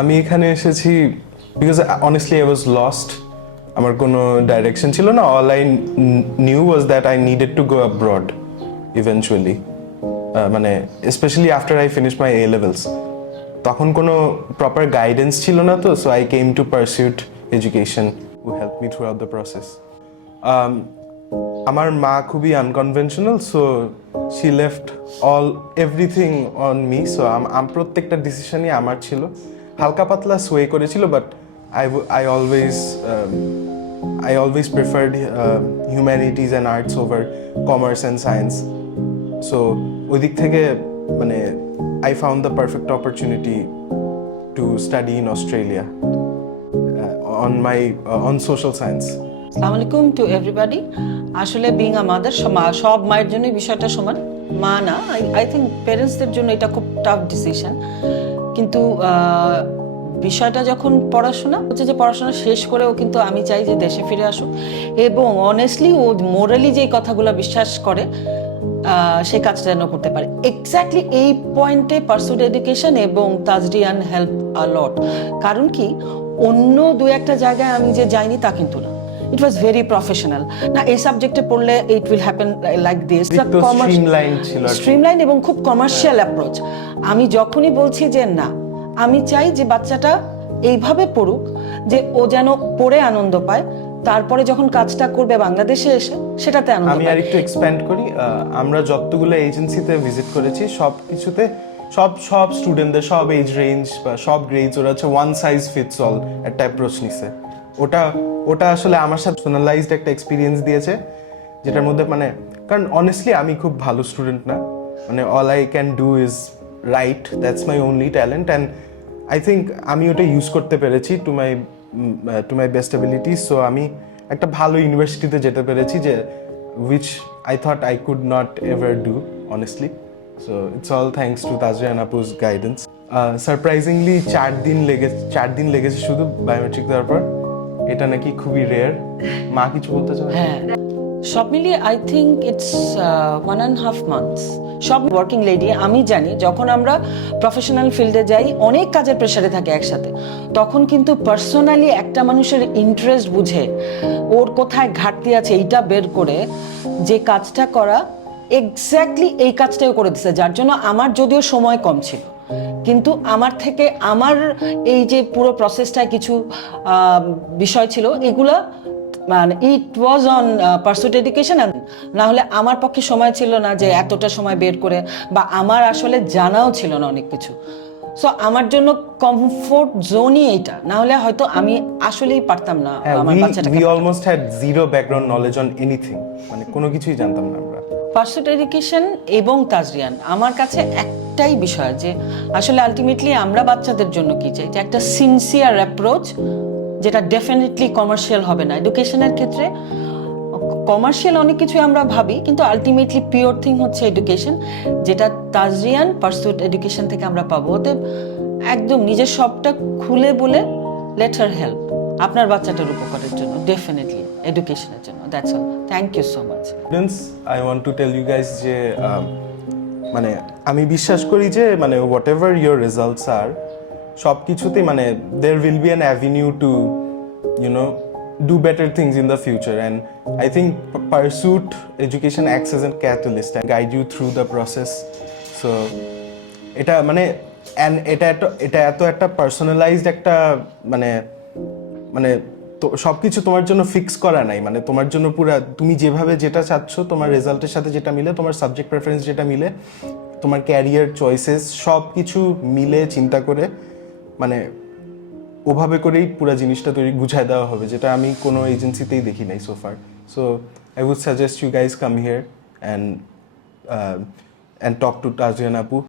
আমি এখানে এসেছি because honestly I was lost. আমার কোনো ডাইরেকশন ছিল না। All I knew was that I needed to go abroad eventually, মানে specially after I finish my A levels. তখন কোনো প্রপার গাইডেন্স ছিল না, তো so I came to pursuit education who help me throughout the process. আমার মা খুবই unconventional, so she left everything on me. So প্রত্যেকটা ডিসিশনই আমার ছিল। হালকা পাতলা সোয়ে করেছিল, but I always I always preferred humanities and arts over commerce and science. So ওই দিক থেকে মানে I found the perfect opportunity to study in Australia on social science. আসসালামু আলাইকুম টু এভরিবডি। আসলে বিং আ মাদার, সব মায়ের জন্যই বিষয়টা সমান। মা না, আই থিঙ্ক প্যারেন্টসদের জন্য এটা খুব টাফ ডিসিশন। কিন্তু বিষয়টা যখন পড়াশোনা হচ্ছে, যে পড়াশোনা শেষ করেও কিন্তু আমি চাই যে দেশে ফিরে আসুক, এবং অনেস্টলি ও মোরালি যে কথাগুলো বিশ্বাস করে সেই কাজটা যেন করতে পারে। এক্স্যাক্টলি এই পয়েন্টে পারসুড এডুকেশন এবং তাজরিয়ান হেল্প আ লট। কারণ কি, অন্য দু একটা জায়গায় আমি যে যাইনি তা কিন্তু না। ইট ওয়াজ ভেরি প্রফেশনাল। না, এই সাবজেক্টে পড়লে it will happen like this, streamline এবং খুব কমার্শিয়াল অ্যাপ্রোচ। আমি যখনই বলছি যে না, আমি চাই যে বাচ্চাটা এইভাবে পড়ুক যে ও যেন পড়ে আনন্দ পায়, তারপরে যখন কাজটা করবে বাংলাদেশে এসে সেটাতে আনন্দ পায়। আমি আর একটু এক্সপ্যান্ড করি। আমরা যতগুলো এজেন্সিতে ভিজিট করেছি সব কিছুতে সব স্টুডেন্টদের সব এজ রেঞ্জ বা সব গ্রেডস ওরা হচ্ছে ওয়ান সাইজ ফিটস অল একটা অ্যাপ্রোচ নিছে। ওটা আসলে আমার সাথে পার্সোনালাইজড একটা এক্সপিরিয়েন্স দিয়েছে, যেটার মধ্যে মানে কারণ অনেস্টলি আমি খুব ভালো স্টুডেন্ট না, মানে all I can do is write, that's my only talent. And I think আমি ওটা ইউজ করতে পেরেছি to my best abilities. So আমি একটা ভালো ইউনিভার্সিটিতে যেতে পেরেছি, যে which I thought I could not ever do honestly. So it's all thanks to Tazrian আপুজ গাইডেন্স। সারপ্রাইজিংলি 4 দিন লেগেছে শুধু বায়োমেট্রিক দেওয়ার পর। এটা নাকি খুবই রেয়ার। মা কিছু বলতে চায়? হ্যাঁ, সব মিলিয়ে আই থিঙ্ক ইটস 1.5 months। সব ওয়ার্কিং লেডি, আমি জানি যখন আমরা প্রফেশনাল ফিল্ডে যাই অনেক কাজের প্রেশারে থাকে একসাথে, তখন কিন্তু পার্সোনালি একটা মানুষের ইন্টারেস্ট বুঝে ওর কোথায় ঘাটতি আছে এইটা বের করে যে কাজটা করা, এক্স্যাক্টলি এই কাজটাও করে দিচ্ছে। যার জন্য আমার যদিও সময় কম ছিল, কিন্তু আমার থেকে আমার এই যে পুরো প্রসেসটায় কিছু বিষয় ছিল, এগুলা মানে ইট ওয়াজ অন পারসুট এডুকেশন। না হলে আমার পক্ষে সময় ছিল না যে এতটা সময় বের করে, বা আমার আসলে জানাও ছিল না অনেক কিছু। সো আমার জন্য কমফোর্ট জোনই এইটা, না হলে হয়তো আমি আসলেই পারতাম না আমার বাচ্চাটাকে। We almost had zero background knowledge on anything, মানে কোনো কিছুই জানতাম না আমরা। পারসুট এডুকেশন এবং তাজরিয়ান আমার কাছে একটাই বিষয়, যে আসলে আলটিমেটলি আমরা বাচ্চাদের জন্য কি চাই, যে একটা সিনসিয়ার অ্যাপ্রোচ, যেটা ডেফিনেটলি কমার্শিয়াল হবে না। এডুকেশনের ক্ষেত্রে কমার্শিয়াল অনেক কিছুই আমরা ভাবি, কিন্তু আলটিমেটলি পিওর থিং হচ্ছে এডুকেশন, যেটা তাজরিয়ান পারসুট এডুকেশন থেকে আমরা পাবো। ওতে একদম নিজের সবটা খুলে বলে লেট হার হেল্প আপনার বাচ্চাটার উপকারের জন্য, ডেফিনেটলি এডুকেশনের জন্য। That's all, thank you so much. Students, I want to tell you guys যে মানে আমি বিশ্বাস করি যে মানে whatever your results are, সব কিছুতেই মানে there will be an avenue to you know do better things in the future. And I think Pursuit Education acts as a catalyst and guide you through the process. So এটা মানে এটা এত একটা personalised একটা মানে মানে তো সবকিছু তোমার জন্য ফিক্স করা নাই, মানে তোমার জন্য পুরো তুমি যেভাবে যেটা চাচ্ছ, তোমার রেজাল্টের সাথে যেটা মিলে, তোমার সাবজেক্ট প্রেফারেন্স যেটা মিলে, তোমার ক্যারিয়ার চয়েসেস সব কিছু মিলে চিন্তা করে মানে ওভাবে করেই পুরো জিনিসটা গুছায় দেওয়া হবে, যেটা আমি কোনো এজেন্সিতেই দেখি নাই সোফার। So I would suggest you guys come here and talk to Tazrian আপু।